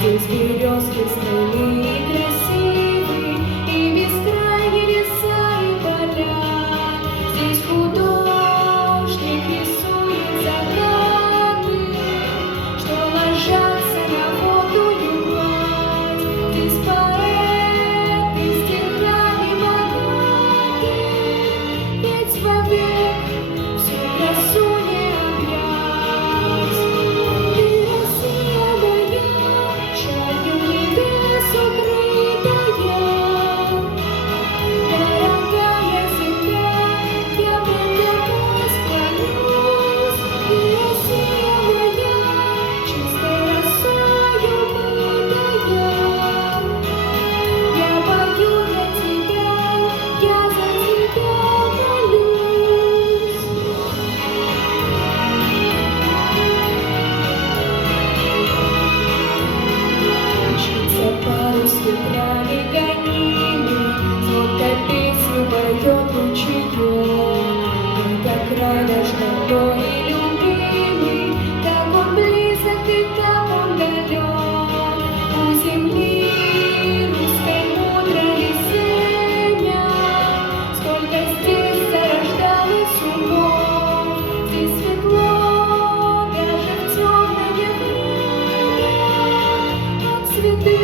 Здесь березки стройные и красивые, и бескрайние леса и поля. Здесь художник рисует закаты, что ложатся на водную гладь. Здесь поэты стихами богаты, ведь вовек всю красу не объять. Ты, Россия моя, шарью небес укрытая, дорогая земля, я пред тобой склонюсь. Ты, Россия моя, чистой росою мытая, я пою для тебя, я за тебя молюсь. Мчится парус ветрами гонимый, звонко песню поет ручеек. Ты так радужно, мой любимый, как он близок и как он далек. У земли русской мудрое семя, сколько здесь зарождалось умов. Здесь светло даже в темное время, от цветы